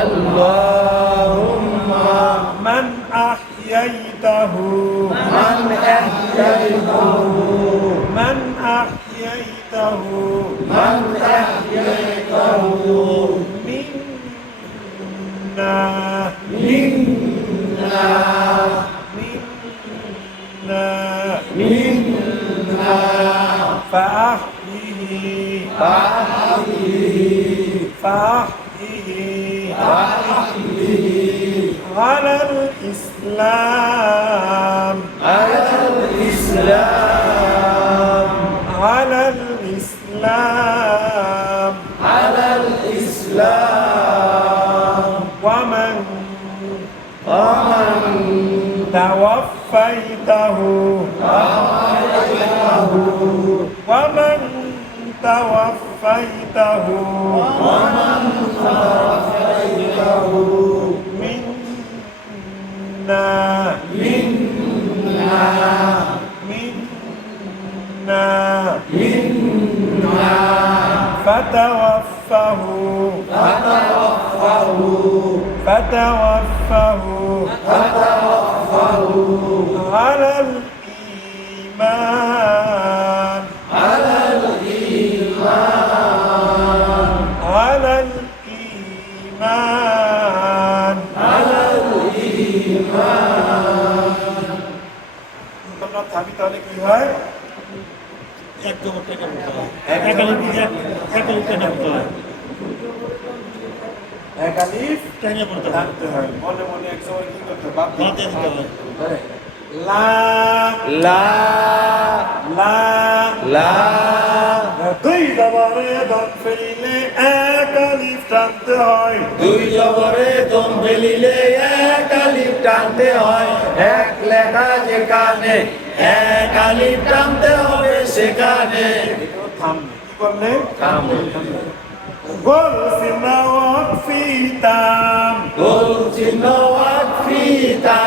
اللهم من أحييته من أحييته من أحييته من أحييته منا منا منا فأحيه على الإسلام على الإسلام على الإسلام على الإسلام ومن ومن توفيته ومن توفيته منا فتوفه على الإيمان على الإيمان তোমরা থাকি তাহলে কি হয় একদম টাকা বলতে হয় একালিপ টাকা বলতে হয় এক আলিফ টাকা বলতে হয় টানতে হয় মনে মনে এক সময় কি করতে হয় বাদ বাদ দিয়ে দিতে হয় লা লা লা লা দুই জবরে দম ফেলিলে এক আলিফ টানতে হয় দুই জবরে দম ফেলিলে এক আলিফ টানতে হয় এক লেখা যেখানে এক আলিফ টানতে হবে সেখানে থামবে কি করলে থামবে গোল সিনা ওয়াকফিতাম গোল চিহ্ন ওয়াকফিতা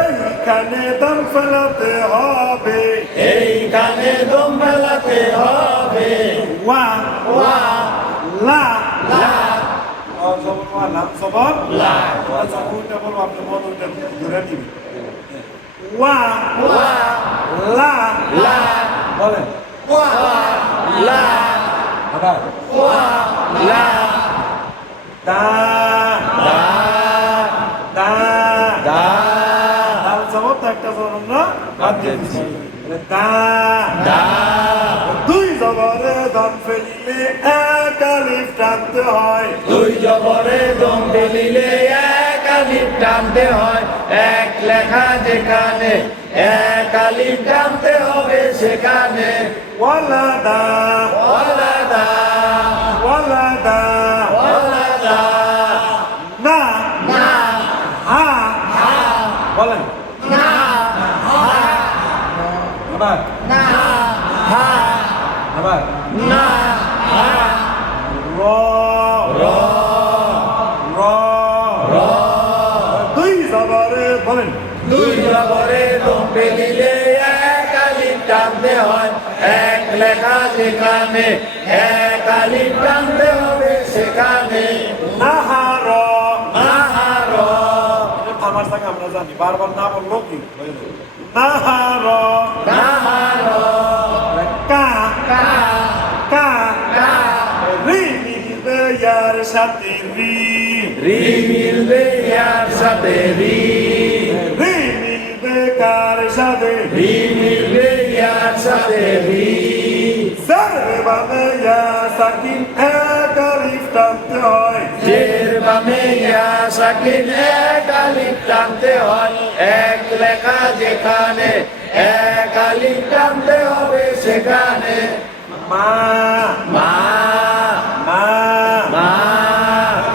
এইখানে দম ফেলাতে হবে এইখানে দম ফেলাতে হবে ওয়া ওয়া লা লা জবর ওয়া লাম জবর লা জবরটা বলবো আপনি মনটা ধরে নিবেন ওয়া ওয়া লা লা বলেন ওয়া লা আবার ওয়া লা দা দা দা দা দাল জবর তো একটা জবর না বাদ দিয়ে দিচ্ছি দা দা দুই জবরে দম ফেলিলে এক আলিফ টানতে হয় দুই জবরে দম ফেলিলে এক আলিফ টানতে হয় এক লেখা যেখানে এক আলিফ টানতে হবে সেখানে ওয়ালা দা ওয়ালাদা ওয়ালাদা ওয়ালাদা না না হা বলেন না আবার না হা আবার না হা র র র র দুই জবরে বলেন দুই জবরে দম ফেলিলে এক আলিফ টানতে হয় এক লেখা যেখানে এক আলিফ টানতে হবে সেখানে নাহার নাহার আমার সঙ্গে আমরা জানি বারবার না বললো কি নাহার নাহার কা কা কা কা রি মিলবে ইয়ার সাথে রি রি মিলবে ইয়ার সাথে রি রি মিলবে কার সাথে রি মিলবে ইয়ার সাথে রি সারে বামে ইয়া সাকিন এক আলিফ টানতে হয় জের বামে ইয়া সাকিন এক আলিফ টানতে হয় এক লেখা যেখানে এক আলিফ টানতে হবে সেখানে মা মা মা মা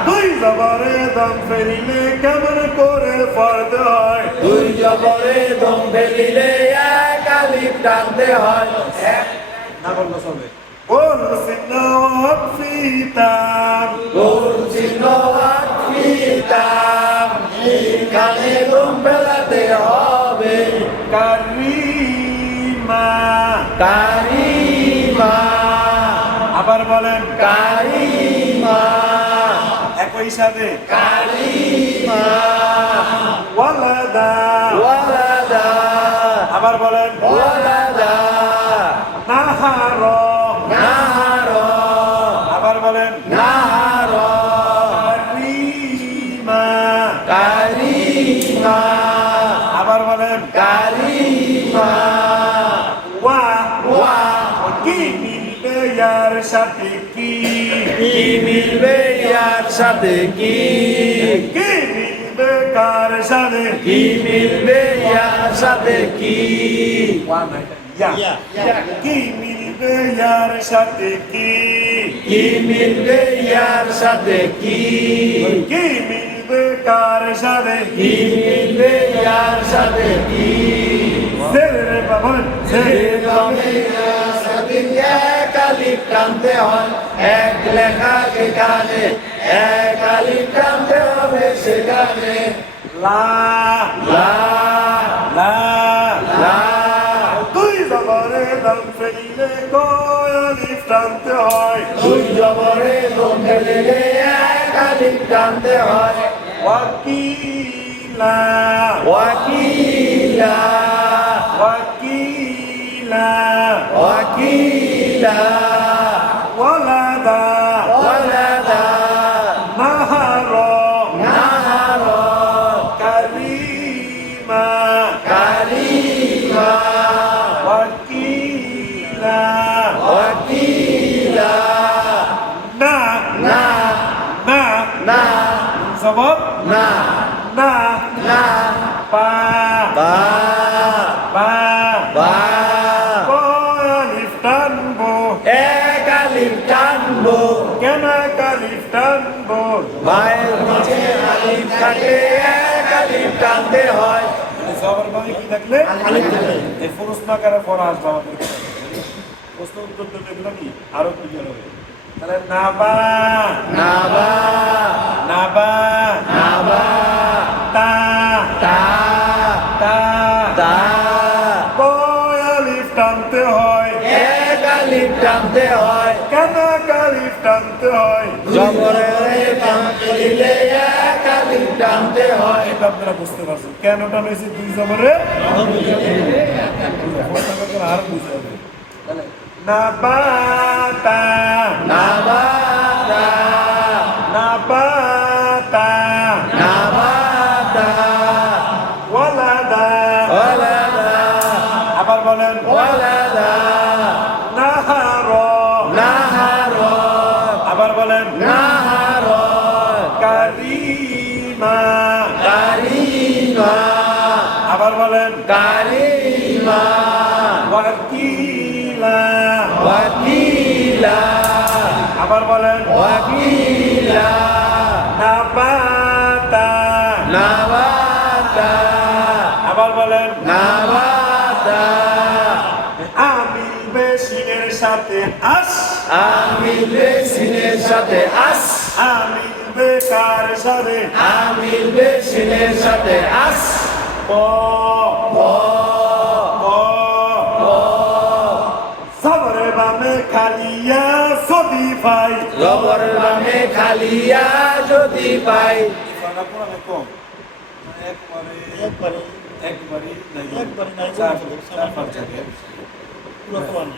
দুই জবরে দম ফেলিলে কেমন করে পড়তে হয় দুই জবরে দম ফেলিলে এক আলিফ টানতে হয় এক না বললো চলবে কোন সিনা ওয়াকফিতাম গোল চিহ্ন আকিতাম এইখানে দম ফেলাতে হবে কারিমা কারিমা আবার বলেন কারিমা সাথে কালিমা ওয়ালাদা ওয়ালাদা আবার বলেন ওয়ালাদা নাহার নাহার আবার বলেন নাহার কারিমা কালিমা আবার বলেন কালিমা ওয়া ওয়া কি মিলবে ইয়ার সাথে কি কি মিলবে ইয়ার সাথে কি কি মিলবে কার সাথে কি মিলবে ইয়ার সাথে কি ইয়া কি মিলবে ইয়ার সাথে কি কি মিলবে ইয়ার সাথে কি কি মিলবে কার সাথে কি মিলবে ইয়ার সাথে কি জেরে বাবন জেরে এক আলিফ টানতে হয় এক লেখা যেখানে এক আলিফ টানতে হবে সেখানে লা লা লা লা তুই জবরে দম ফেলিলে কয় আলিফ টানতে হয় দুই জবরে দম ফেলিলে এক আলিফ টানতে হয় ওয়াকিলা ওয়াকিলা ওয়াকিলা ওয়াকিলা ওয়ালাদা ওয়ালাদা নাহার নাহার কারিমা কালিমা ওয়াকিলা ওয়াকিলা না না না না জবাব না না না পা বা বা বা কয় আলিফ টানবো এক আলিফ টানবো কেন আলিফ টানবো মায়ের নিচে আলিফ থাকে এক আলিফ টানতে হয় জবর মানে কি থাকলে আলিফ থাকলে। এই প্রশ্ন আকারে পড়া আসবে আমাদের প্রশ্ন উত্তর দিতে এগুলো কি আরো ক্লিয়ার হবে তাহলে নাবা নাবা নাবা নাবা তা তা তা তা কয় আলিফ টানতে হয় এক আলিফ টানতে হয় কেন আলিফ টানতে হয় জবরের কাম করিলে এক আলিফ টানতে হয় এটা আপনারা বুঝতে পারছেন কেন টানেছে দুই জবরে আর বুঝতে হবে নাবাতা নাবাতা নাবাতা নাবাতা ওয়ালাদা ওয়ালাদা আবার বলেন ওয়ালাদা নাহার নাহার আবার বলেন নাহার কারিমা কালিমা আবার বলেন কালিমা ওয়াকিলা ওয়াকিলা আবার বলেন ওয়াকিলা নাবাতা নাবাতা আবার বলেন নাবাতা আমি বেশিনের সাথে আস আমি বেসিনের সাথে আস আমি বেকার সাথে আমি বেসিনের সাথে আস প প প সবরে বামে খালিয়া সদি ভাই জবর নামে খালিয়া যদি পাই একবারে একবারে একবারে নাই পুরো কোরআন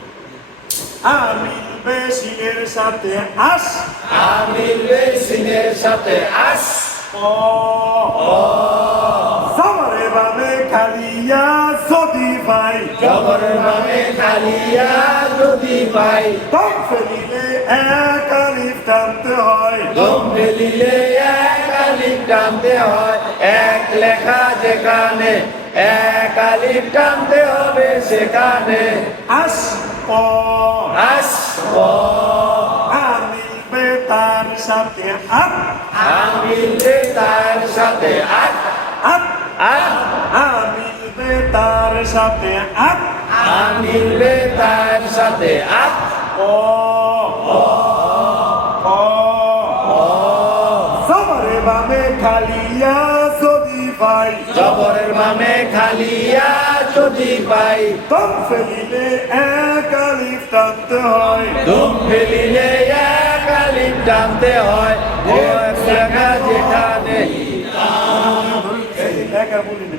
আমি বেশিনের সাথে আস আমি বেসিনের সাথে আস প সবরে বামে খালিয়া সদি ভাই জবর নামে খালিয়া যদি পাই দম ফেলিলে এক আলিফ টানতে হয় দম ফেলিলে এক আলিফ টানতে হয় এক লেখা যেখানে এক আলিফ টানতে হবে সেখানে আস প আস প আমি বেতার সাথে আপ আমি তার সাথে আট আপ আট আমি বেতার সাথে আপ আমি তার সাথে আট ও সবরে বামে খালিয়া যদি ভাই জবরের মামে খালিয়া যদি পাই দম ফেলিলে এক আলিফ টানতে হয় দম ফেলিলে এক আলিফ আলিফ টানতে হয় এক লেখা যেখানে একা বলি না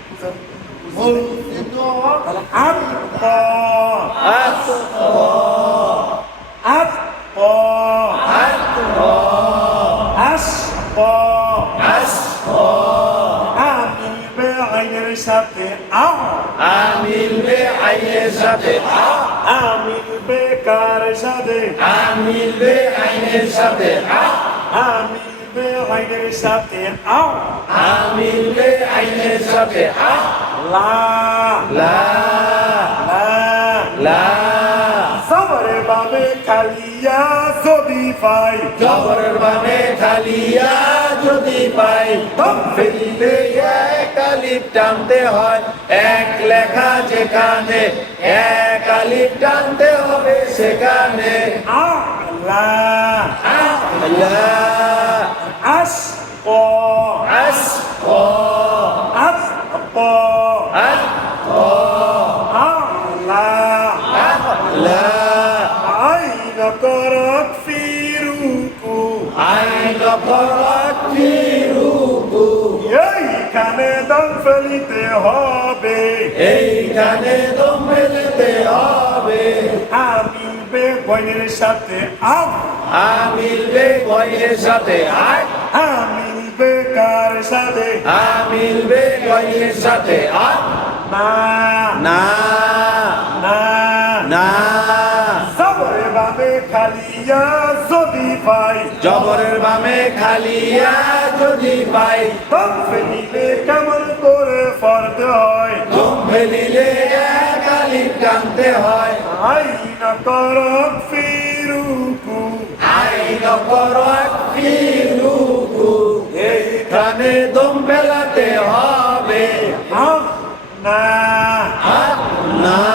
তাহলে আত আত আত আত আস আস আমি বে আইনের সাথে আ আমিল বে আইনের সাথে আমি বে কার সাথে আমিল বে আইনের সাথে আমি বে আইনের সাথে আ আমিল বে আইনের সাথে লা লা লা লা সবরে বাবে খালিয়া যদি পাই জবরের বামে খালিয়া যদি পাই ফেলিলে এক আলিফ টানতে হয় এক লেখা যেখানে এক আলিফ টানতে হবে সেখানে লা লা আস আস আস আত লা লা আইন করত ফিরুকু আইন ফরত ফিরুকু এইখানে দম ফেলিতে হবে এইখানে দম ফেলতে হবে আমি বে বইনের সাথে আম আমিল বে গয়ের সাথে আমি বে কার সাথে আমিল বে গয়ের সাথে না না না না সবরে বাবে খালিয়া যদি পাই জবরের বামে খালিয়া যদি পাই দম ফেলিলে কেমন করে ফরতে হয় দম ফেলিলে এক আলিফ টানতে হয় আইন করত ফিরুকু আইন ফরত ফিরুকু এইখানে দম ফেলাতে হবে না না